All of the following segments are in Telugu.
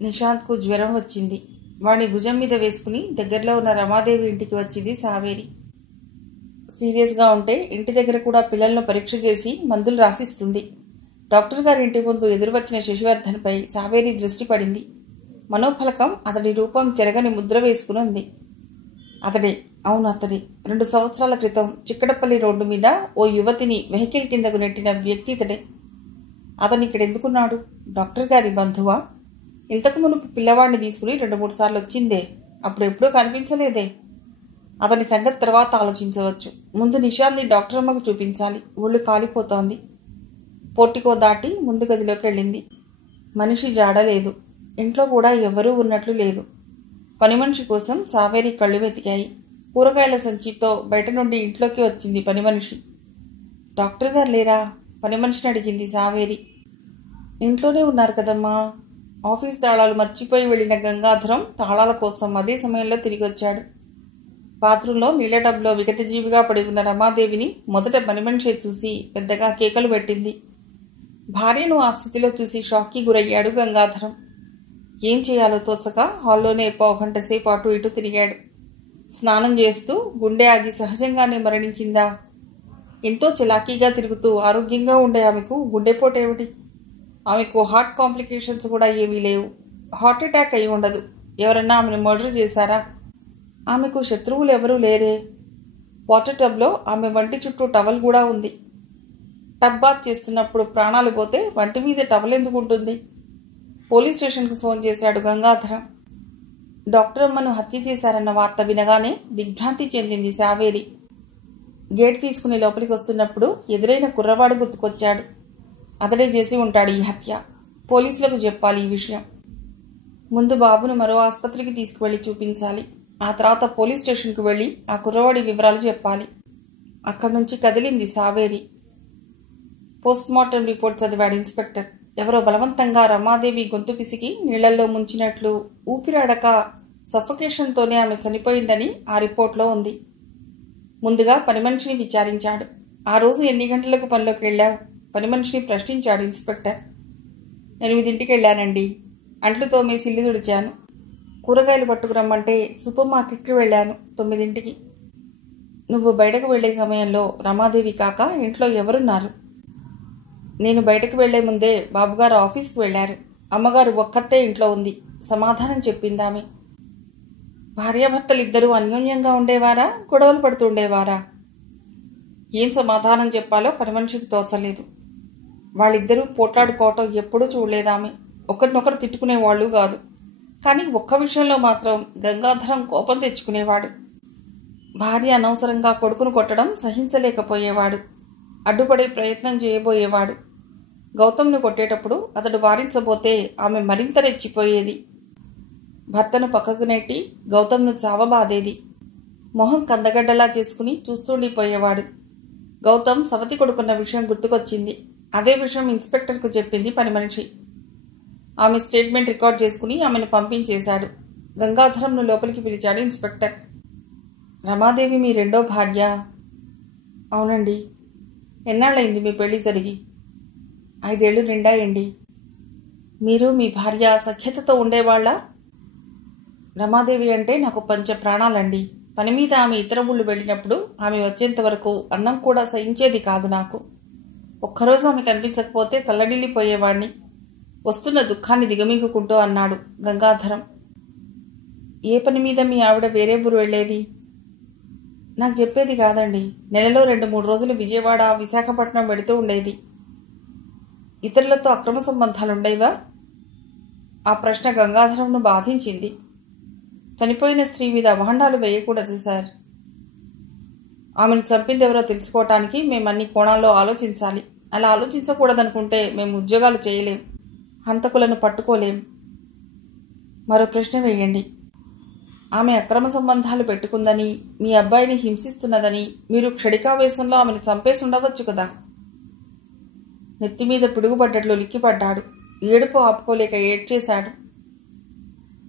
నిశాంత్కు జ్వరం వచ్చింది. వాడిని భుజం మీద వేసుకుని దగ్గరలో ఉన్న రమాదేవి ఇంటికి వచ్చింది సావేరి. సీరియస్గా ఉంటే ఇంటి దగ్గర కూడా పిల్లలను పరీక్ష చేసి మందులు రాసిస్తుంది. డాక్టర్ గారి ఇంటి ముందు ఎదురు వచ్చిన శశివర్ధన్పై సావేరి దృష్టి పడింది. మనోఫలకం అతడి రూపం చెరగని ముద్ర వేసుకుని ఉంది. అతడే, అవును అతడే. 2 సంవత్సరాల క్రితం చిక్కడపల్లి రోడ్డు మీద ఓ యువతిని వెహికల్ కిందకు నెట్టిన వ్యక్తి ఇతడే. అతను ఇక్కడ ఎందుకున్నాడు? డాక్టర్ గారి బంధువా? ఇంతకు మునుపు పిల్లవాడిని తీసుకుని 2-3 సార్లు వచ్చిందే, అప్పుడు ఎప్పుడూ కనిపించలేదే. అతని సంగతి తర్వాత ఆలోచించవచ్చు. ముందు నిశాంత్ని డాక్టర్ అమ్మకు చూపించాలి. ఒళ్ళు కాలిపోతోంది. పోర్టికో దాటి ముందు గదిలోకి వెళ్ళింది. మనిషి జాడలేదు. ఇంట్లో కూడా ఎవరూ ఉన్నట్లు లేదు. పని మనిషి కోసం సావేరి కళ్ళు వెతికాయి. కూరగాయల సంచితో బయట నుండి ఇంట్లోకి వచ్చింది పని మనిషి. డాక్టర్ గారు లేరా? పని మనిషిని అడిగింది సావేరి. ఇంట్లోనే ఉన్నారు కదమ్మా. ఆఫీస్ తాళాలు మర్చిపోయి వెళ్లిన గంగాధరం తాళాల కోసం అదే సమయంలో తిరిగి వచ్చాడు. బాత్రూంలో నీళ్ల టబ్లో విగతజీవిగా పడి ఉన్న రమాదేవిని మొదట పని మనిషి చూసి పెద్దగా కేకలు పెట్టింది. భార్యను ఆ స్థితిలో చూసి షాక్కి గురయ్యాడు గంగాధరం. ఏం చేయాలో తోచక హాల్లోనే 1/2 గంట సేపు అటు ఇటు తిరిగాడు. స్నానం చేస్తూ గుండె ఆగి సహజంగానే మరణించిందా? ఎంతో చలాకీగా తిరుగుతూ ఆరోగ్యంగా ఉండే ఆమెకు గుండెపోటేమిటి? ఆమెకు హార్ట్ కాంప్లికేషన్స్ కూడా ఏమీ లేవు. హార్ట్ అటాక్ అయి ఉండదు. ఎవరన్నా ఆమెను మర్డర్ చేశారా? ఆమెకు శత్రువులు ఎవరూ లేరే. వాటర్ టబ్లో ఆమె వంటి చుట్టూ టవల్ కూడా ఉంది. టబ్ బాత్ చేస్తున్నప్పుడు ప్రాణాలు పోతే వంటి మీద టవల్ ఎందుకు ఉంటుంది? పోలీస్ స్టేషన్కు ఫోన్ చేశాడు గంగాధరం. డాక్టర్ అమ్మను హత్య చేశారన్న వార్త వినగానే దిగ్భ్రాంతి చెందింది సావేరి. గేట్ తీసుకుని లోపలికి వస్తున్నప్పుడు ఎదురైన కుర్రవాడు గుర్తుకొచ్చాడు. అతడే చేసి ఉంటాడు ఈ హత్య. పోలీసులకు చెప్పాలి ఈ విషయం. ముందు బాబును మరో ఆసుపత్రికి తీసుకువెళ్లి చూపించాలి. ఆ తర్వాత పోలీస్ స్టేషన్కు వెళ్లి ఆ కుర్రవాడి వివరాలు చెప్పాలి. అక్కడి నుంచి కదిలింది సావేరి. పోస్ట్మార్టం రిపోర్ట్ చదివాడు ఇన్స్పెక్టర్. ఎవరో బలవంతంగా రమాదేవి గొంతు పిసికి నీళ్లల్లో ముంచినట్లు, ఊపిరాడక సఫోకేషన్తోనే ఆమె చనిపోయిందని ఆ రిపోర్ట్లో ఉంది. ముందుగా పని మనిషిని విచారించాడు. ఆ రోజు ఎన్ని గంటలకు పనిలోకి వెళ్ళావు? పని మనిషిని ప్రశ్నించాడు ఇన్స్పెక్టర్. 8ంటికి వెళ్ళానండి. అంట్లు తోమేసి ఇల్లు తుడిచాను. కూరగాయలు పట్టుకురమ్మంటే సూపర్ మార్కెట్కి వెళ్ళాను 9ంటికి. నువ్వు బయటకు వెళ్లే సమయంలో రమాదేవి కాక ఇంట్లో ఎవరున్నారు? నేను బయటకు వెళ్లే ముందే బాబుగారు ఆఫీస్కి వెళ్లారు. అమ్మగారు ఒక్కతే ఇంట్లో ఉంది సమాధానం చెప్పిందామె. భార్యాభర్తలిద్దరూ అన్యోన్యంగా ఉండేవారా? గొడవలు పడుతుండేవారా? ఏం సమాధానం చెప్పాలో పని మనిషికి తోచలేదు. వాళ్ళిద్దరూ పోట్లాడుకోవటం ఎప్పుడూ చూడలేదామె. ఒకరినొకరు తిట్టుకునేవాళ్లు కాదు. కానీ ఒక్క విషయంలో మాత్రం గంగాధరం కోపం తెచ్చుకునేవాడు. భార్య అనవసరంగా కొడుకును కొట్టడం సహించలేకపోయేవాడు. అడ్డుపడే ప్రయత్నం చేయబోయేవాడు. గౌతమ్ను కొట్టేటప్పుడు అతడు వారించబోతే ఆమె మరింత రెచ్చిపోయేది. భర్తను పక్కకు నెట్టి గౌతమ్ను చావబాదేది. మొహం కందగడ్డలా చేసుకుని చూస్తుండిపోయేవాడు. గౌతమ్ సవతి కొడుకున్న విషయం గుర్తుకొచ్చింది. అదే విషయం ఇన్స్పెక్టర్కు చెప్పింది పని మనిషి. ఆమె స్టేట్మెంట్ రికార్డ్ చేసుకుని ఆమెను పంపించేశాడు. గంగాధరంను లోపలికి పిలిచాడు ఇన్స్పెక్టర్. రమాదేవి మీ రెండో భార్య? అవునండి. ఎన్నాళ్ళైంది మీ పెళ్లి జరిగి? 5 ఏళ్లు నిండాయండి. మీరు మీ భార్య సఖ్యతతో ఉండేవాళ్ళ? రమాదేవి అంటే నాకు పంచ ప్రాణాలండి. పని మీద ఆమె ఇతర ఊళ్ళు వెళ్ళినప్పుడు ఆమె వచ్చేంత వరకు అన్నం కూడా సహించేది కాదు నాకు. ఒక్కరోజు ఆమె కనిపించకపోతే తల్లడిల్లిపోయేవాణ్ణి. వస్తున్న దుఃఖాన్ని దిగమింగుకుంటూ అన్నాడు గంగాధరం. ఏ పని మీద మీ ఆవిడ వేరే ఊరు వెళ్లేది? నాకు చెప్పేది కాదండి. నెలలో 2-3 రోజులు విజయవాడ, విశాఖపట్నం వెళుతూ ఉండేది. ఇతరులతో అక్రమ సంబంధాలుండేవా? ఆ ప్రశ్న గంగాధరంను బాధించింది. చనిపోయిన స్త్రీ మీద అభాండాలు వేయకూడదు సార్. ఆమెను చంపిందెవరో తెలుసుకోవటానికి మేము అన్ని కోణాల్లో ఆలోచించాలి. అలా ఆలోచించకూడదనుకుంటే మేము ఉద్యోగాలు చేయలేం, హంతకులను పట్టుకోలేం. మరో ప్రశ్న వేయండి. ఆమె అక్రమ సంబంధాలు పెట్టుకుందని, మీ అబ్బాయిని హింసిస్తున్నదని మీరు క్షణికావేశంలో ఆమెను చంపేసి ఉండవచ్చు కదా. నెత్తిమీద పిడుగుపడ్డట్లు లిక్కిపడ్డాడు. ఏడుపు ఆపుకోలేక ఏడ్చేశాడు.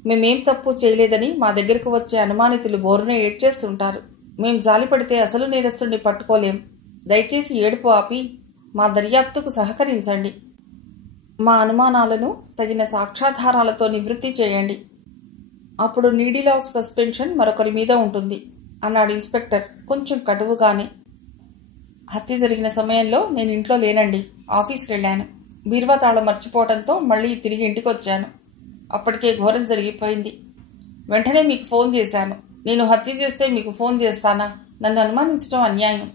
మేమేం తప్పు చేయలేదని మా దగ్గరకు వచ్చే అనుమానితులు బోరున ఏడ్చేస్తుంటారు. మేం జాలిపడితే అసలు నేరస్తుడిని పట్టుకోలేం. దయచేసి ఏడుపు ఆపి మా దర్యాప్తుకు సహకరించండి. మా అనుమానాలను తగిన సాక్ష్యాధారాలతో నివృత్తి చేయండి. అప్పుడు నీడిల్ ఆఫ్ సస్పెన్షన్ మరొకరి మీద ఉంటుంది అన్నాడు ఇన్స్పెక్టర్ కొంచెం కటువుగానే. హత్య జరిగిన సమయంలో నేను ఇంట్లో లేనండి. ఆఫీస్కి వెళ్ళాను. బీరువా తాళం మర్చిపోవడంతో మళ్ళీ తిరిగి ఇంటికి వచ్చాను. అప్పటికే ఘోరం జరిగిపోయింది. వెంటనే మీకు ఫోన్ చేశాను. నేను హత్య చేస్తే మీకు ఫోన్ చేస్తానా? నన్ను అనుమానించడం అన్యాయం.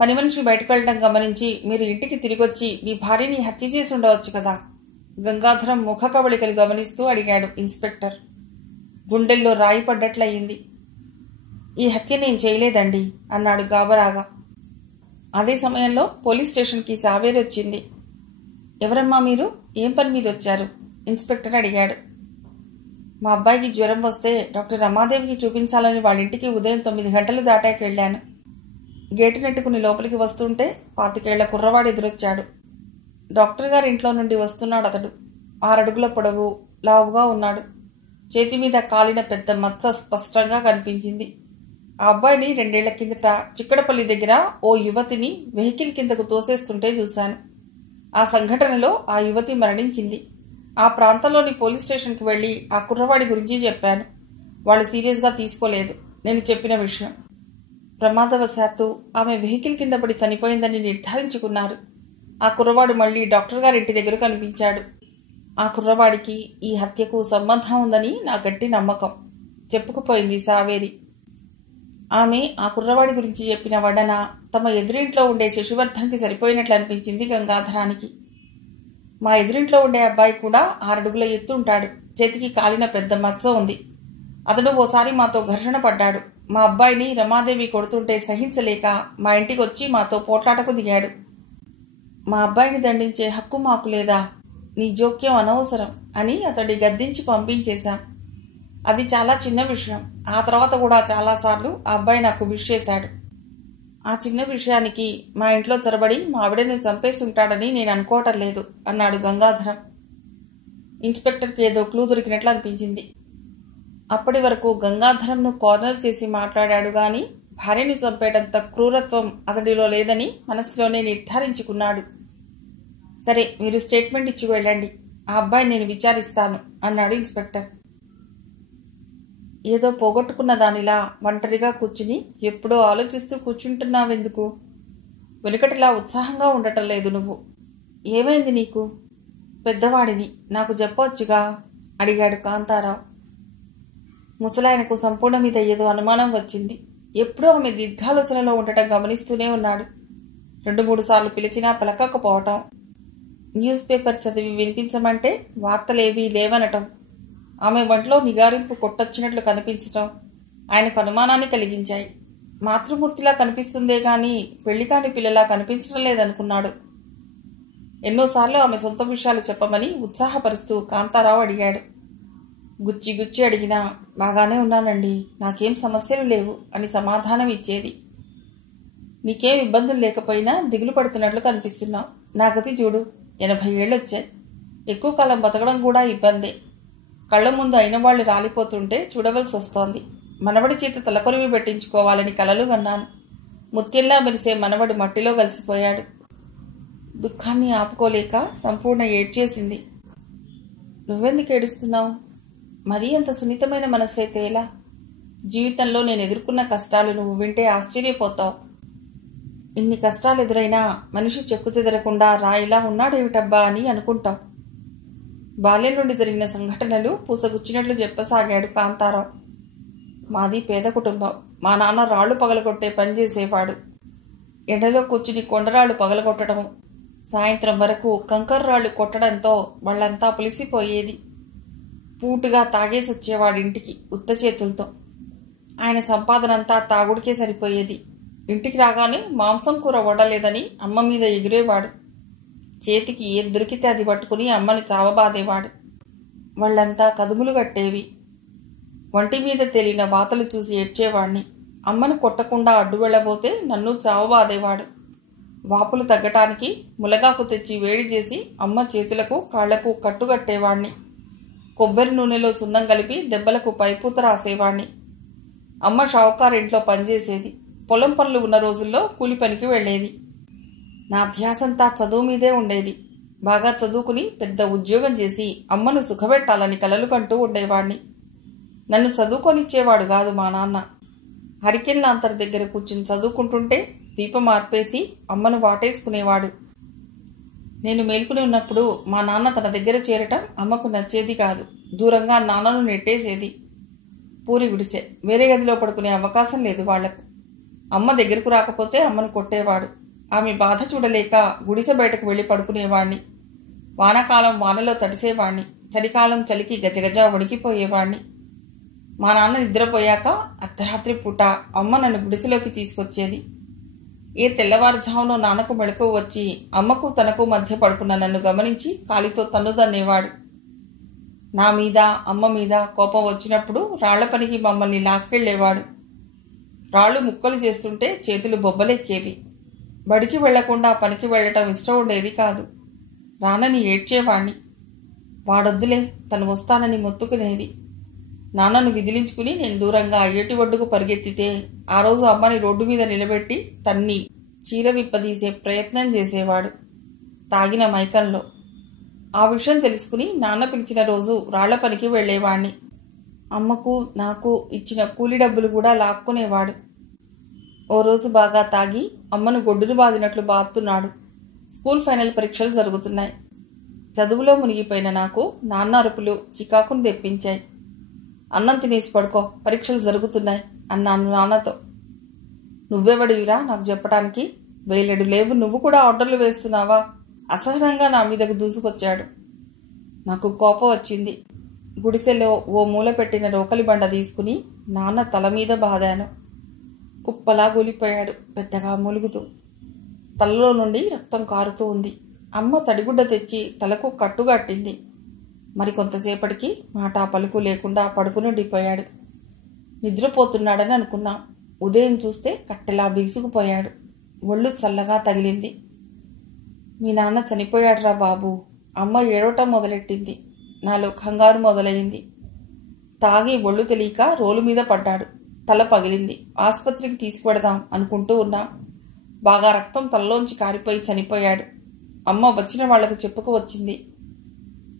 పని మనిషి బయటకు వెళ్ళడం గమనించి మీరు ఇంటికి తిరిగొచ్చి మీ భార్యని హత్య చేసి ఉండవచ్చు కదా? గంగాధరం ముఖ కవళికలు గమనిస్తూ అడిగాడు ఇన్స్పెక్టర్. గుండెల్లో రాయి పడ్డట్లయింది. ఈ హత్య నేను చేయలేదండి అన్నాడు గాబరాగా. అదే సమయంలో పోలీస్ స్టేషన్కి సావేరి వచ్చింది. ఎవరమ్మా మీరు? ఏం పని మీద వచ్చారు? ఇన్స్పెక్టర్ అడిగాడు. మా అబ్బాయికి జ్వరం వస్తే డాక్టర్ రమాదేవికి చూపించాలని వాళ్ళ ఇంటికి ఉదయం 9 గంటలు దాటాక వెళ్ళాను. గేటు నెట్టుకుని లోపలికి వస్తుంటే 25 ఏళ్ల కుర్రవాడు ఎదురొచ్చాడు. డాక్టర్ గారి ఇంట్లో నుండి వస్తున్నాడు అతడు. 6 అడుగుల పొడవు, లావుగా ఉన్నాడు. చేతి మీద కాలిన పెద్ద మచ్చ స్పష్టంగా కనిపించింది. ఆ అబ్బాయిని 2 ఏళ్ల కిందట చిక్కడపల్లి దగ్గర ఓ యువతిని వెహికల్ కిందకు తోసేస్తుంటే చూశాను. ఆ సంఘటనలో ఆ యువతి మరణించింది. ఆ ప్రాంతంలోని పోలీస్ స్టేషన్కి వెళ్ళి ఆ కుర్రవాడి గురించి చెప్పాను. వాళ్ళు సీరియస్గా తీసుకోలేదు నేను చెప్పిన విషయం. ప్రమాదవశాత్తు ఆమె వెహికల్ కింద పడి చనిపోయిందని నిర్ధారించుకున్నారు. ఆ కుర్రవాడు మళ్ళీ డాక్టర్ గారి ఇంటి దగ్గర కనిపించాడు. ఆ కుర్రవాడికి ఈ హత్యకు సంబంధం ఉందని నా గట్టి నమ్మకం చెప్పుకుపోయింది సావేరి. ఆమె ఆ కుర్రవాడి గురించి చెప్పిన వడన తమ ఎదురింట్లో ఉండే శశివర్ధన్కి సరిపోయినట్లు అనిపించింది గంగాధరానికి. మా ఎదురింట్లో ఉండే అబ్బాయి కూడా 6 అడుగుల ఎత్తు ఉంటాడు. చేతికి కాలిన పెద్ద మచ్చ ఉంది. అతడు ఓసారి మాతో ఘర్షణ పడ్డాడు. మా అబ్బాయిని రమాదేవి కొడుతుంటే సహించలేక మా ఇంటికి వచ్చి మాతో పోట్లాటకు దిగాడు. మా అబ్బాయిని దండించే హక్కు మాకు లేదా? నీ జోక్యం అనవసరం అని అతడి గద్దించి పంపించేశాం. అది చాలా చిన్న విషయం. ఆ తర్వాత కూడా చాలాసార్లు ఆ అబ్బాయి నాకు విష్ చేశాడు. ఆ చిన్న విషయానికి మా ఇంట్లో చొరబడి మా ఆవిడని చంపేసి ఉంటాడని నేను అనుకోవటం లేదు అన్నాడు గంగాధరం. ఇన్స్పెక్టర్కి ఏదో క్లూ దొరికినట్లు అనిపించింది. అప్పటి వరకు గంగాధరంను కార్నర్ చేసి మాట్లాడాడు గాని భార్యని చంపేటంత క్రూరత్వం అతడిలో లేదని మనసులోనే నిర్ధారించుకున్నాడు. సరే, మీరు స్టేట్మెంట్ ఇచ్చి వెళ్ళండి. ఆ అబ్బాయి నేను విచారిస్తాను అన్నాడు ఇన్స్పెక్టర్. ఏదో పోగొట్టుకున్న దానిలా ఒంటరిగా కూర్చుని ఎప్పుడో ఆలోచిస్తూ కూర్చుంటున్నావెందుకు? వెనుకటిలా ఉత్సాహంగా ఉండటం లేదు నువ్వు. ఏమైంది నీకు? పెద్దవాడిని, నాకు చెప్పవచ్చుగా అడిగాడు కాంతారావు. ముసలాయనకు సంపూర్ణ మీద ఏదో అనుమానం వచ్చింది. ఎప్పుడూ ఆమె దీర్ఘాలోచనలో ఉండటం గమనిస్తూనే ఉన్నాడు. 2-3 సార్లు పిలిచినా పలకకపోవటం, న్యూస్ పేపర్ చదివి వినిపించమంటే వార్తలేవీ లేవనటం, ఆమె ఒంట్లో నిగారింపు కొట్టొచ్చినట్లు కనిపించటం ఆయనకు అనుమానాన్ని కలిగించాయి. మాతృమూర్తిలా కనిపిస్తుందే గాని పెళ్లి కాని పిల్లలా కనిపించడం లేదనుకున్నాడు. ఎన్నోసార్లు ఆమె సొంత విషయాలు చెప్పమని ఉత్సాహపరుస్తూ కాంతారావు అడిగాడు. గుచ్చి గుచ్చి అడిగినా బాగానే ఉన్నానండి, నాకేం సమస్యలు లేవు అని సమాధానం ఇచ్చేది. నీకేం ఇబ్బందులు లేకపోయినా దిగులు పడుతున్నట్లు కనిపిస్తున్నావు. నా గతి చూడు, 80 ఏళ్ళొచ్చాయి. ఎక్కువ కాలం బతకడం కూడా ఇబ్బందే. కళ్ల ముందు అయిన వాళ్ళు రాలిపోతుంటే చూడవలసి వస్తోంది. మనవడి చేత తలకొరివి పెట్టించుకోవాలని కలలు కన్నాను. ముత్యంలా మెరిసే మనవడు మట్టిలో కలిసిపోయాడు. దుఃఖాన్ని ఆపుకోలేక సంపూర్ణ ఏడ్చేసింది. నువ్వెందుకు ఏడుస్తున్నావు? మరీ అంత సున్నితమైన మనస్సైతే ఎలా? జీవితంలో నేను ఎదుర్కొన్న కష్టాలు నువ్వు వింటే ఆశ్చర్యపోతావు. ఇన్ని కష్టాలు ఎదురైనా మనిషి చెక్కు చెదరకుండా రాయిలా ఉన్నాడేమిటబ్బా అని అనుకుంటావు. బాల్యం నుండి జరిగిన సంఘటనలు పూసగుచ్చినట్లు చెప్పసాగాడు కాంతారావు. మాది పేద కుటుంబం. మా నాన్న రాళ్లు పగలగొట్టే పని చేసేవాడు. ఎండలో కూర్చుని కొండరాళ్లు పగలగొట్టడం, సాయంత్రం వరకు కంకర రాళ్లు కొట్టడంతో వాళ్ళంతా పులిసిపోయేది. పూటుగా తాగేసి వచ్చేవాడు ఇంటికి ఉత్త చేతులతో. ఆయన సంపాదనంతా తాగుడికే సరిపోయేది. ఇంటికి రాగానే మాంసం కూర వండలేదని అమ్మ మీద ఎగిరేవాడు. చేతికి ఏం దొరికితే అది పట్టుకుని అమ్మని చావబాదేవాడు. వాళ్ళంతా కదుములు కట్టేవి. ఒంటి మీద తేలిన వాతలు చూసి ఏడ్చేవాణ్ణి. అమ్మను కొట్టకుండా అడ్డు వెళ్లబోతే నన్ను చావబాదేవాడు. వాపులు తగ్గటానికి ములగాకు తెచ్చి వేడి చేసి అమ్మ చేతులకు కాళ్లకు కట్టుకట్టేవాణ్ణి. కొబ్బరి నూనెలో సున్నం కలిపి దెబ్బలకు పైపూత రాసేవాణ్ణి. అమ్మ షావుకారింట్లో పనిచేసేది. పొలం పనులు ఉన్న రోజుల్లో కూలి పనికి వెళ్లేది. నా ధ్యాసంతా చదువు మీదే ఉండేది. బాగా చదువుకుని పెద్ద ఉద్యోగం చేసి అమ్మను సుఖపెట్టాలని కలలు కంటూ ఉండేవాణ్ణి. నన్ను చదువుకొనిచ్చేవాడు కాదు మా నాన్న. హరికెన్ లాంతర్ దగ్గర కూర్చుని చదువుకుంటుంటే దీపం ఆర్పేసి అమ్మను వాటేసుకునేవాడు. నేను మేల్కొని ఉన్నప్పుడు మా నాన్న తన దగ్గర చేరటం అమ్మకు నచ్చేది కాదు. దూరంగా నాన్నను నెట్టేసేది. పూరి గుడిసె, వేరే గదిలో పడుకునే అవకాశం లేదు వాళ్లకు. అమ్మ దగ్గరకు రాకపోతే అమ్మను కొట్టేవాడు. ఆమె బాధ చూడలేక గుడిసె బయటకు వెళ్లి పడుకునేవాణ్ణి. వానాకాలం వానలో తడిసేవాణ్ణి. చలికాలం చలికి గజగజ వణికిపోయేవాణ్ణి. మా నాన్న నిద్రపోయాక అర్ధరాత్రి పూట అమ్మ నన్ను గుడిసెలోకి తీసుకొచ్చేది. ఏ తెల్లవారుజామునో నాన్నకు మెళకువ వచ్చి అమ్మకు తనకు మధ్య పడుకున్న నన్ను గమనించి కాలితో తన్నుదన్నేవాడు. నా మీద అమ్మ మీద కోపం వచ్చినప్పుడు రాళ్ల పనికి మమ్మల్ని లాక్కెళ్లేవాడు. రాళ్లు ముక్కలు చేస్తుంటే చేతులు బొబ్బలెక్కేవి. బడికి వెళ్లకుండా పనికి వెళ్లటం ఇష్టం ఉండేది కాదు. రానని ఏడ్చేవాణ్ణి. వాడొద్దులే, తను వస్తానని మొత్తుకునేది. నాన్నను విదిలించుకుని నేను దూరంగా ఏటి ఒడ్డుకు పరిగెత్తితే ఆ రోజు అమ్మని రోడ్డు మీద నిలబెట్టి తన్ని చీర విప్పదీసే ప్రయత్నం చేసేవాడు తాగిన మైకంలో. ఆ విషయం తెలుసుకుని నాన్న పిలిచిన రోజు రాళ్ల పనికి వెళ్లేవాణ్ణి. అమ్మకు నాకు ఇచ్చిన కూలి డబ్బులు కూడా లాక్కునేవాడు. ఓ రోజు బాగా తాగి అమ్మను గొడ్డును బాదినట్లు బాదుతున్నాడు. స్కూల్ ఫైనల్ పరీక్షలు జరుగుతున్నాయి. చదువులో మునిగిపోయిన నాకు నాన్న అరుపులు చికాకును తెప్పించాయి. అన్నం తినేసి పడుకో, పరీక్షలు జరుగుతున్నాయి అన్నాను నాన్నతో. నువ్వెవడివిరా నాకు చెప్పడానికి? వేలెడు లేవు, నువ్వు కూడా ఆర్డర్లు వేస్తున్నావా? అసహనంగా నా మీదకు దూసుకొచ్చాడు. నాకు కోపం వచ్చింది. గుడిసెలో ఓ మూల పెట్టిన రోకలి బండ తీసుకుని నాన్న తల మీద బాదాను. కుప్పలా గూలిపోయాడు పెద్దగా మూలుగుతూ. తలలో నుండి రక్తం కారుతూ ఉంది. అమ్మ తడిగుడ్డ తెచ్చి తలకు కట్టుగట్టింది. మరికొంతసేపటికి మాట పలుకు లేకుండా పడుకునుండిపోయాడు. నిద్రపోతున్నాడని అనుకున్నా. ఉదయం చూస్తే కట్టెలా బిగుసుకుపోయాడు. ఒళ్ళు చల్లగా తగిలింది. మీ నాన్న చనిపోయాడురా బాబు. అమ్మ ఏడవటం మొదలెట్టింది. నాలో కంగారు మొదలైంది. తాగి ఒళ్ళు తెలియక రోలు మీద పడ్డాడు. తల పగిలింది. ఆసుపత్రికి తీసుకువెడదాం అనుకుంటూ ఉన్నా. బాగా రక్తం తలలోంచి కారిపోయి చనిపోయాడు. అమ్మ వచ్చిన వాళ్లకు చెప్పుకు వచ్చింది.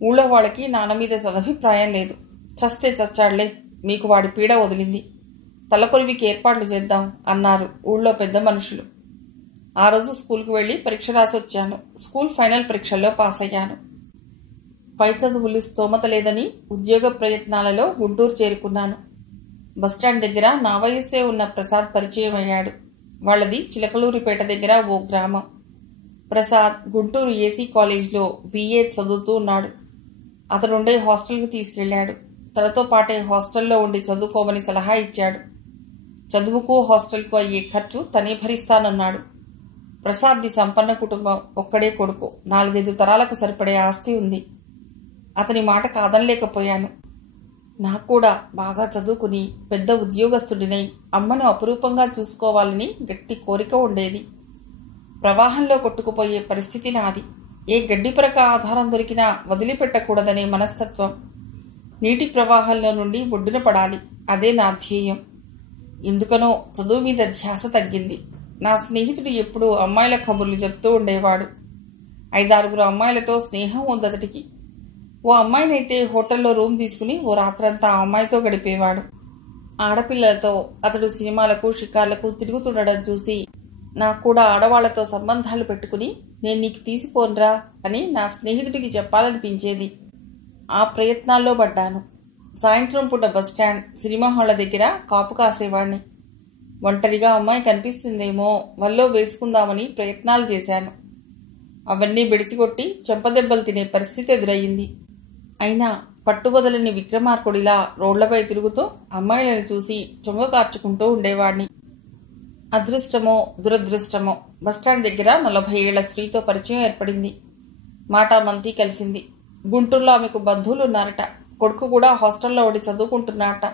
ఊళ్ళో వాళ్ళకి నాన్న మీద సదభిప్రాయం లేదు. చస్తే చచ్చాళ్లే, మీకు వాడి పీడ వదిలింది, తలకొలివికి ఏర్పాట్లు చేద్దాం అన్నారు ఊళ్ళో పెద్ద మనుషులు. ఆ రోజు స్కూల్కి వెళ్లి పరీక్ష రాసొచ్చాను. స్కూల్ ఫైనల్ పరీక్షల్లో పాస్ అయ్యాను. పై చదువులు స్తోమత లేదని ఉద్యోగ ప్రయత్నాలలో గుంటూరు చేరుకున్నాను. బస్టాండ్ దగ్గర నా వయస్సే ఉన్న ప్రసాద్ పరిచయం అయ్యాడు. వాళ్లది చిలకలూరిపేట దగ్గర ఓ గ్రామం. ప్రసాద్ గుంటూరు ఏసీ కాలేజ్లో BA చదువుతూ ఉన్నాడు. అతనుండే హాస్టల్కి తీసుకెళ్లాడు. తనతో పాటే హాస్టల్లో ఉండి చదువుకోమని సలహా ఇచ్చాడు. చదువుకు హాస్టల్కు అయ్యే ఖర్చు తనే భరిస్తానన్నాడు. ప్రసాద్ది సంపన్న కుటుంబం, ఒక్కడే కొడుకు, 4-5 తరాలకు సరిపడే ఆస్తి ఉంది. అతని మాట కాదనలేకపోయాను. నాకు కూడా బాగా చదువుకుని పెద్ద ఉద్యోగస్తుడినై అమ్మను అపురూపంగా చూసుకోవాలని గట్టి కోరిక ఉండేది. ప్రవాహంలో కొట్టుకుపోయే పరిస్థితి నాది. ఏ గడ్డిపరక ఆధారం దొరికినా వదిలిపెట్టకూడదనే మనస్తత్వం. నీటి ప్రవాహంలో నుండి ఒడ్డున పడాలి, అదే నా ధ్యేయం. ఎందుకనో చదువు మీద ధ్యాస తగ్గింది. నా స్నేహితుడు ఎప్పుడూ అమ్మాయిల కబుర్లు చెప్తూ ఉండేవాడు. 5-6 అమ్మాయిలతో స్నేహం ఉందతడికి. ఓ అమ్మాయినైతే హోటల్లో రూమ్ తీసుకుని ఓ రాత్రంతా ఆ అమ్మాయితో గడిపేవాడు. ఆడపిల్లలతో అతడు సినిమాలకు షికార్లకు తిరుగుతుండడం చూసి నాకు కూడా ఆడవాళ్లతో సంబంధాలు పెట్టుకుని నేను నీకు తీసిపోన్రా అని నా స్నేహితుడికి చెప్పాలనిపించేది. ఆ ప్రయత్నాల్లో పడ్డాను. సాయంత్రం పూట బస్టాండ్, సినిమా హాళ్ల దగ్గర కాపు కాసేవాణ్ణి. ఒంటరిగా అమ్మాయి కనిపిస్తుందేమో వల్లో వేసుకుందామని ప్రయత్నాలు చేశాను. అవన్నీ బెడిసిగొట్టి చెంపదెబ్బలు తినే పరిస్థితి ఎదురయ్యింది. అయినా పట్టుబదలని విక్రమార్కుడిలా రోడ్లపై తిరుగుతూ అమ్మాయిలను చూసి చొంగ కార్చుకుంటూ ఉండేవాణ్ణి. అదృష్టమో దురదృష్టమో బస్టాండ్ దగ్గర 40 ఏళ్ల స్త్రీతో పరిచయం ఏర్పడింది. మాటా మంతి కలిసింది. గుంటూరులో ఆమెకు బంధువులున్నారట. కొడుకు కూడా హాస్టల్లో ఉండి చదువుకుంటున్నారట.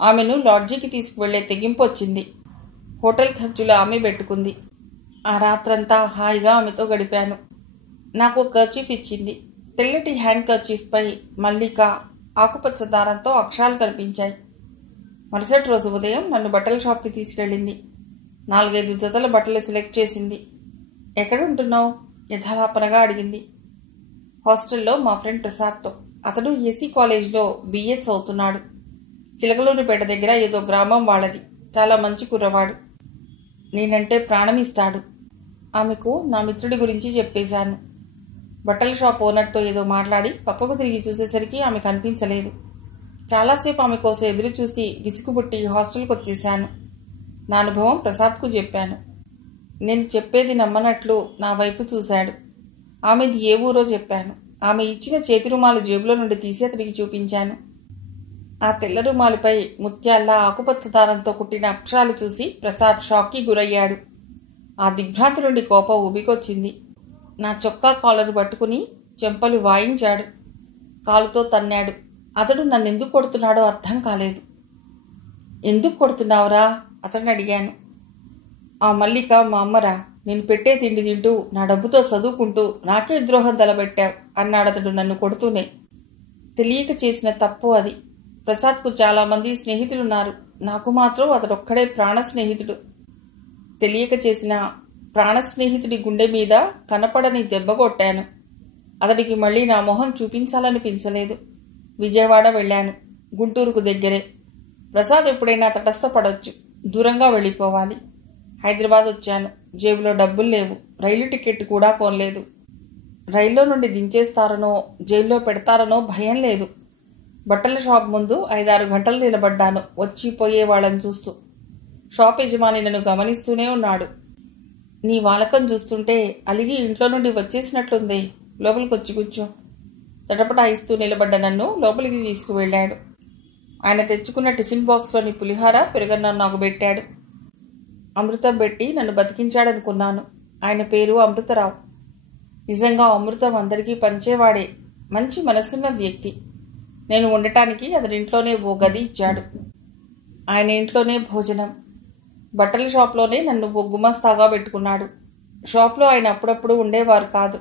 ఆమెను లాడ్జీకి తీసుకువెళ్లే తెగింపు వచ్చింది. హోటల్ ఖర్చులు ఆమె పెట్టుకుంది. ఆ రాత్రంతా హాయిగా ఆమెతో గడిపాను. నాకు కర్చీఫ్ ఇచ్చింది. తెల్లటి హ్యాండ్ కర్చీఫ్ పై మల్లిక ఆకుపచ్చ దారంతో అక్షరాలు కనిపించాయి. మరుసటి రోజు ఉదయం నన్ను బట్టల షాప్కి తీసుకెళ్ళింది. 4-5 జతల బట్టలు సెలెక్ట్ చేసింది. ఎక్కడుంటున్నావు? యథాలాపనగా అడిగింది. హాస్టల్లో మా ఫ్రెండ్ ప్రసాద్తో. అతడు ఏసీ కాలేజ్లో BA చదువుతున్నాడు. చిలకలూరుపేట దగ్గర ఏదో గ్రామం వాళ్ళది. చాలా మంచి కుర్రవాడు. నేనంటే ప్రాణమిస్తాడు. ఆమెకు నా మిత్రుడి గురించి చెప్పేశాను. బట్టల షాప్ ఓనర్తో ఏదో మాట్లాడి పక్కకు తిరిగి చూసేసరికి ఆమె కనిపించలేదు. చాలాసేపు ఆమె కోసం ఎదురు చూసి విసుగుపుట్టి హాస్టల్కి వచ్చేశాను. నా అనుభవం ప్రసాద్కు చెప్పాను. నేను చెప్పేది నమ్మనట్లు నా వైపు చూశాడు. ఆమెది ఏ ఊరో చెప్పాను. ఆమె ఇచ్చిన చేతి రుమాలు జేబులో నుండి తీసి అతడికి చూపించాను. ఆ తెల్ల రుమాలుపై ముత్యాల్లా ఆకుపచ్చ దారంతో కుట్టిన అక్షరాలు చూసి ప్రసాద్ షాక్కి గురయ్యాడు. ఆ దిగ్భ్రాంతి నుండి కోపం ఉబికొచ్చింది. నా చొక్కా కాలరు పట్టుకుని చెంపలు వాయించాడు. కాలుతో తన్నాడు. అతడు నన్నెందుకు కొడుతున్నాడో అర్థం కాలేదు. ఎందుకు కొడుతున్నావురా అతడిని అడిగాను. ఆ మల్లిక మా అమ్మరా. నేను పెట్టే తిండి తింటూ నా డబ్బుతో చదువుకుంటూ నాకే ద్రోహం తలబెట్టావు అన్నాడతడు నన్ను కొడుతూనే. తెలియక చేసిన తప్పు అది. ప్రసాద్కు చాలామంది స్నేహితులున్నారు. నాకు మాత్రం అతడొక్కడే ప్రాణ స్నేహితుడు. తెలియక చేసిన ప్రాణ స్నేహితుడి గుండె మీద కనపడని దెబ్బ కొట్టాను. అతడికి మళ్ళీ నా మొహం చూపించాలనిపించలేదు. విజయవాడ వెళ్ళాను. గుంటూరుకు దగ్గరే. ప్రసాద్ ఎప్పుడైనా తటస్థపడొచ్చు. దూరంగా వెళ్ళిపోవాలి. హైదరాబాద్ వచ్చాను. జేబులో డబ్బులు లేవు. రైలు టికెట్ కూడా కొనలేదు. రైల్లో నుండి దించేస్తారనో జైల్లో పెడతారనో భయం లేదు. బట్టల షాప్ ముందు 5-6 గంటలు నిలబడ్డాను వచ్చి పోయే వాళ్ళని చూస్తూ. షాప్ యజమాని నన్ను గమనిస్తూనే ఉన్నాడు. నీ వాలకం చూస్తుంటే అలిగి ఇంట్లో నుండి వచ్చేసినట్లుందే. లోపలికొచ్చి కూర్చో. తటపటాయిస్తూ నిలబడ్డ నన్ను లోపలికి తీసుకువెళ్ళాడు. ఆయన తెచ్చుకున్న టిఫిన్ బాక్స్లోని పులిహార పెరుగన్నం నాకు పెట్టాడు. అమృతం పెట్టి నన్ను బతికించాడనుకున్నాను. ఆయన పేరు అమృతరావు. నిజంగా అమృతం అందరికీ పంచేవాడే. మంచి మనసున్న వ్యక్తి. నేను ఉండటానికి అతడింట్లోనే ఓ గది ఇచ్చాడు. ఆయన ఇంట్లోనే భోజనం. బట్టల షాప్లోనే నన్ను ఓ గుమస్తాగా పెట్టుకున్నాడు. షాప్లో ఆయన అప్పుడప్పుడు ఉండేవారు కాదు.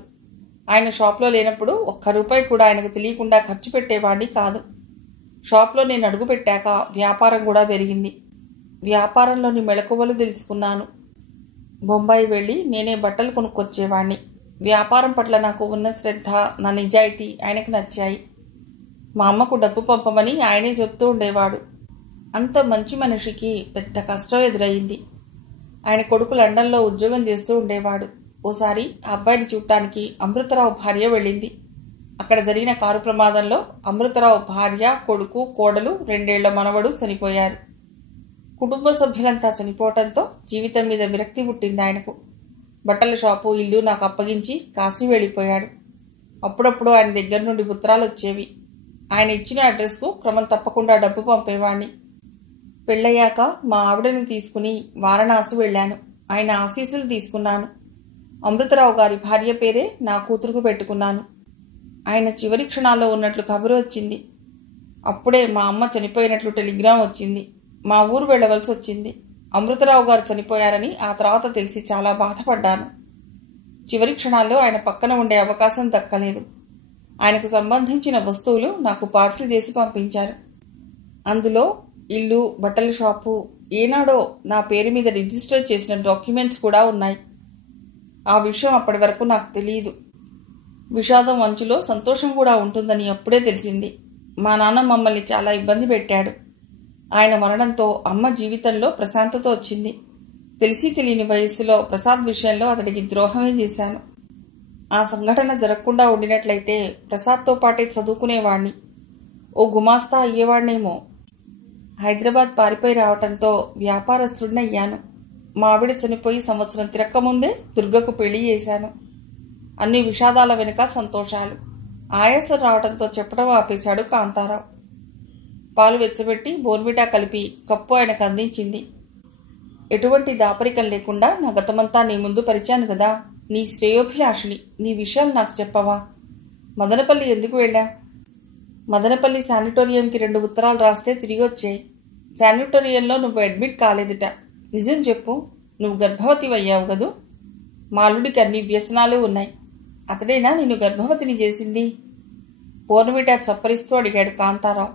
ఆయన షాప్లో లేనప్పుడు ₹1 కూడా ఆయనకు తెలియకుండా ఖర్చు పెట్టేవాడిని కాదు. షాప్లో నేను అడుగు పెట్టాక వ్యాపారం కూడా పెరిగింది. వ్యాపారంలోని మెళకువలు తెలుసుకున్నాను. బొంబాయి వెళ్ళి నేనే బట్టలు కొనుక్కొచ్చేవాణ్ణి. వ్యాపారం పట్ల నాకు ఉన్న శ్రద్ధ, నా నిజాయితీ ఆయనకు నచ్చాయి. మా అమ్మకు డబ్బు పంపమని ఆయనే చెప్తూ ఉండేవాడు. అంత మంచి మనిషికి పెద్ద కష్టం ఎదురయ్యింది. ఆయన కొడుకు లండన్లో ఉద్యోగం చేస్తూ ఉండేవాడు. ఓసారి ఆ అబ్బాయిని చూడటానికి అమృతరావు భార్య వెళ్ళింది. అక్కడ జరిగిన కారు ప్రమాదంలో అమృతరావు భార్య, కొడుకు, కోడలు, 2 ఏళ్ల మనవడు చనిపోయారు. కుటుంబ సభ్యులంతా చనిపోవటంతో జీవితం మీద విరక్తి పుట్టింది ఆయనకు. బట్టల షాపు, ఇల్లు నాకు అప్పగించి కాశీ వెళ్ళిపోయాడు. అప్పుడప్పుడు ఆయన దగ్గర నుండి ఉత్తరాలు వచ్చేవి. ఆయన ఇచ్చిన అడ్రస్కు క్రమం తప్పకుండా డబ్బు పంపేవాణ్ణి. పెళ్ళయ్యాక మా ఆవిడని తీసుకుని వారణాసి వెళ్ళాను. ఆయన ఆశీస్సులు తీసుకున్నాను. అమృతరావు గారి భార్య పేరే నా కూతురుకు పెట్టుకున్నాను. ఆయన చివరి క్షణాల్లో ఉన్నట్లు కబురు వచ్చింది. అప్పుడే మా అమ్మ చనిపోయినట్లు టెలిగ్రామ్ వచ్చింది. మా ఊరు వెళ్ళవలసి వచ్చింది. అమృతరావు గారు చనిపోయారని ఆ తర్వాత తెలిసి చాలా బాధపడ్డాను. చివరి క్షణాల్లో ఆయన పక్కన ఉండే అవకాశం దక్కలేదు. ఆయనకు సంబంధించిన వస్తువులు నాకు పార్సిల్ చేసి పంపించారు. అందులో ఇల్లు, బట్టల షాపు, ఏనాడో నా పేరు మీద రిజిస్టర్ చేసిన డాక్యుమెంట్స్ కూడా ఉన్నాయి. ఆ విషయం అప్పటి వరకు నాకు తెలియదు. విషాదం అంచులో సంతోషం కూడా ఉంటుందని అప్పుడే తెలిసింది. మా నాన్న మమ్మల్ని చాలా ఇబ్బంది పెట్టాడు. ఆయన మరణంతో అమ్మ జీవితంలో ప్రశాంతత వచ్చింది. తెలిసి తెలియని వయస్సులో ప్రసాద్ విషయంలో అతడికి ద్రోహమే చేశాను. ఆ సంఘటన జరగకుండా ఉండినట్లయితే ప్రసాద్తో పాటే చదువుకునేవాణ్ణి. ఓ గుమాస్తా అయ్యేవాణ్ణేమో. హైదరాబాద్ పారిపోయి రావటంతో వ్యాపారస్తుడినయ్యాను. మా ఆవిడ చనిపోయి సంవత్సరం తిరక్కముందే దుర్గకు పెళ్లి చేశాను. అన్ని విషాదాల వెనుక సంతోషాలు. ఆయాసం రావడంతో చెప్పడం ఆపేశాడు కాంతారావు. పాలు వెచ్చబెట్టి బోర్మిటా కలిపి కప్పు ఆయనకు అందించింది. ఎటువంటి దాపరికం లేకుండా నా గతమంతా నీ ముందు పరిచాను కదా. నీ శ్రేయోభిలాషిని. నీ విషయాలు నాకు చెప్పవా? మదనపల్లి ఎందుకు వెళ్ళా? మదనపల్లి శానిటోరియంకి 2 ఉత్తరాలు రాస్తే తిరిగి వచ్చాయి. శానిటోరియంలో నువ్వు అడ్మిట్ కాలేదుట. నిజం చెప్పు. నువ్వు గర్భవతివయ్యావు కదూ. మా అల్లుడికి అన్ని వ్యసనాలు ఉన్నాయి. అతడేనా నిన్ను గర్భవతిని చేసింది? బోర్మిటా చప్పరిస్తూ అడిగాడు కాంతారావు.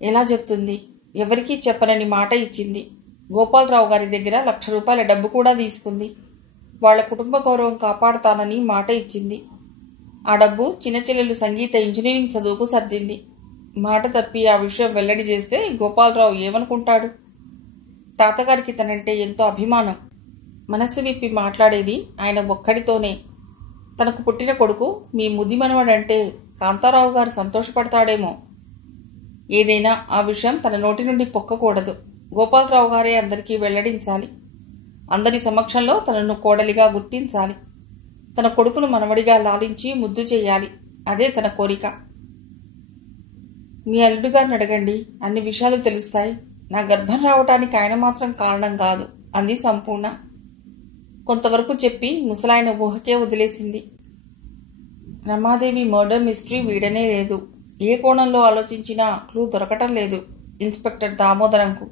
ఎలా చెప్తుంది? ఎవరికీ చెప్పనని మాట ఇచ్చింది. గోపాలరావు గారి దగ్గర ₹1,00,000 డబ్బు కూడా తీసుకుంది. వాళ్ల కుటుంబ గౌరవం కాపాడుతానని మాట ఇచ్చింది. ఆ డబ్బు చిన్న చెల్లెలు సంగీత ఇంజనీరింగ్ చదువుకు సర్దింది. మాట తప్పి ఆ విషయం వెల్లడి చేస్తే గోపాలరావు ఏమనుకుంటాడు? తాతగారికి తనంటే ఎంతో అభిమానం. మనస్సు విప్పి మాట్లాడేది ఆయన ఒక్కడితోనే. తనకు పుట్టిన కొడుకు మీ ముద్ది మనవడంటే కాంతారావు గారు సంతోషపడతాడేమో. ఏదైనా ఆ విషయం తన నోటి నుండి పొక్కకూడదు. గోపాలరావు గారే అందరికీ వెల్లడించాలి. అందరి సమక్షంలో తనను కోడలిగా గుర్తించాలి. తన కొడుకును మనవడిగా లాలించి ముద్దు చేయాలి. అదే తన కోరిక. మీ అల్లుడు గారిని అడగండి, అన్ని విషయాలు తెలుస్తాయి. నా గర్భం రావటానికి ఆయన మాత్రం కారణం కాదు అంది సంపూర్ణ. కొంతవరకు చెప్పి ముసలాయన ఊహకే వదిలేసింది. రమాదేవి మర్డర్ మిస్టరీ వీడనే లేదు. ఏ కోణంలో ఆలోచించినా క్లూ దొరకటం లేదు ఇన్స్పెక్టర్ దామోదరంకు.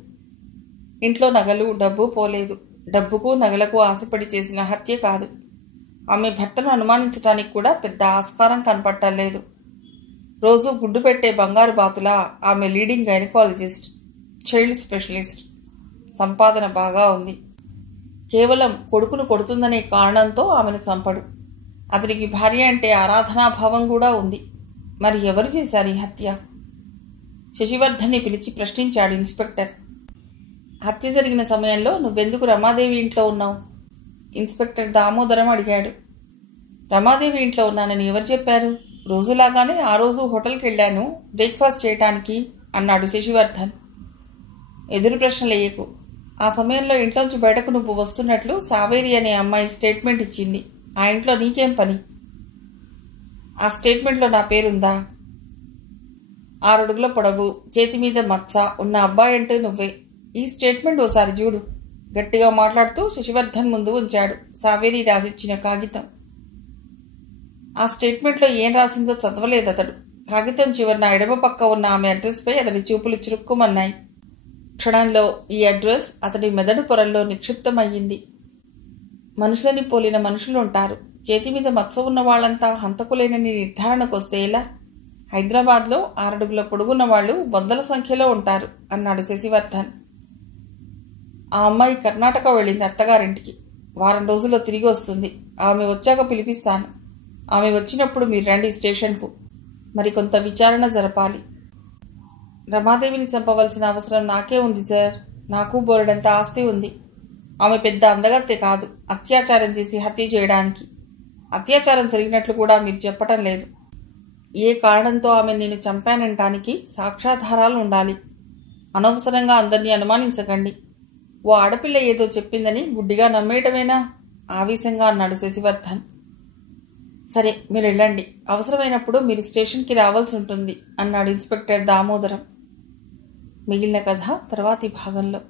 ఇంట్లో నగలు డబ్బు పోలేదు. డబ్బుకు నగలకు ఆశపడి చేసిన హత్య కాదు. ఆమె భర్తను అనుమానించటానికి కూడా పెద్ద ఆస్కారం కనపట్టలేదు. రోజు గుడ్డు పెట్టే బంగారు బాతులా ఆమె లీడింగ్ గైనకాలజిస్ట్, చైల్డ్ స్పెషలిస్ట్. సంపాదన బాగా ఉంది. కేవలం కొడుకును కొడుతుందనే కారణంతో ఆమెను చంపడు. అతనికి భార్య అంటే ఆరాధనాభావం కూడా ఉంది. మరి ఎవరు చేశారు ఈ హత్య? శశివర్ధన్ని పిలిచి ప్రశ్నించాడు ఇన్స్పెక్టర్. హత్య జరిగిన సమయంలో నువ్వెందుకు రమాదేవి ఇంట్లో ఉన్నావు? ఇన్స్పెక్టర్ దామోదరం అడిగాడు. రమాదేవి ఇంట్లో ఉన్నానని ఎవరు చెప్పారు? రోజులాగానే ఆ రోజు హోటల్కి వెళ్ళాను బ్రేక్ఫాస్ట్ చేయటానికి అన్నాడు శశివర్ధన్. ఎదురు ప్రశ్నలేయకు. ఆ సమయంలో ఇంట్లోంచి బయటకు నువ్వు వస్తున్నట్లు సావేరి అనే అమ్మాయి స్టేట్మెంట్ ఇచ్చింది. ఆ ఇంట్లో నీకేం పని? ఆ స్టేట్మెంట్లో నా పేరుందా? 6 అడుగుల పొడవు, చేతి మీద మచ్చ ఉన్న అబ్బాయి అంటే నువ్వే. ఈ స్టేట్మెంట్ ఓసారి చూడు. గట్టిగా మాట్లాడుతూ శశివర్ధన్ ముందు ఉంచాడు సావేరి రాసిచ్చిన కాగితం. ఆ స్టేట్మెంట్లో ఏం రాసిందో చదవలేదు అతడు. కాగితం చివరిన ఎడమ పక్క ఉన్న ఆమె అడ్రస్పై అతడి చూపులు చురుక్కుమన్నాయి. క్షణంలో ఈ అడ్రస్ అతడి మెదడు పొరల్లో నిక్షిప్తమయ్యింది. మనుషులని పోలిన మనుషులుంటారు. చేతి మీద మచ్చ ఉన్న వాళ్లంతా హంతకులేనని నిర్ధారణకొస్తే ఎలా? హైదరాబాద్లో 6 అడుగుల పొడుగున్న వాళ్లు 100ల సంఖ్యలో ఉంటారు అన్నాడు శశివర్ధన్. ఆ అమ్మాయి కర్ణాటక వెళ్ళింది అత్తగారింటికి. వారం రోజుల్లో తిరిగి వస్తుంది. ఆమె వచ్చాక పిలిపిస్తాను. ఆమె వచ్చినప్పుడు మీరు రండి స్టేషన్కు. మరికొంత విచారణ జరపాలి. రమాదేవిని చంపవలసిన అవసరం నాకే ఉంది సార్. నాకు బోలెడంత ఆస్తి ఉంది. ఆమె పెద్ద అందగత్తె కాదు అత్యాచారం చేసి హత్య చేయడానికి. అత్యాచారం జరిగినట్లు కూడా మీరు చెప్పటం లేదు. ఏ కారణంతో ఆమె నేను చంపానంటానికి సాక్ష్యాధారాలు ఉండాలి. అనవసరంగా అందరినీ అనుమానించకండి. ఓ ఆడపిల్ల ఏదో చెప్పిందని గుడ్డిగా నమ్మేయటమేనా? ఆవేశంగా అన్నాడు శశివర్ధన్. సరే, మీరు వెళ్ళండి. అవసరమైనప్పుడు మీరు స్టేషన్కి రావాల్సి ఉంటుంది అన్నాడు ఇన్స్పెక్టర్ దామోదరం. మిగిలిన కథ తర్వాతి భాగంలో.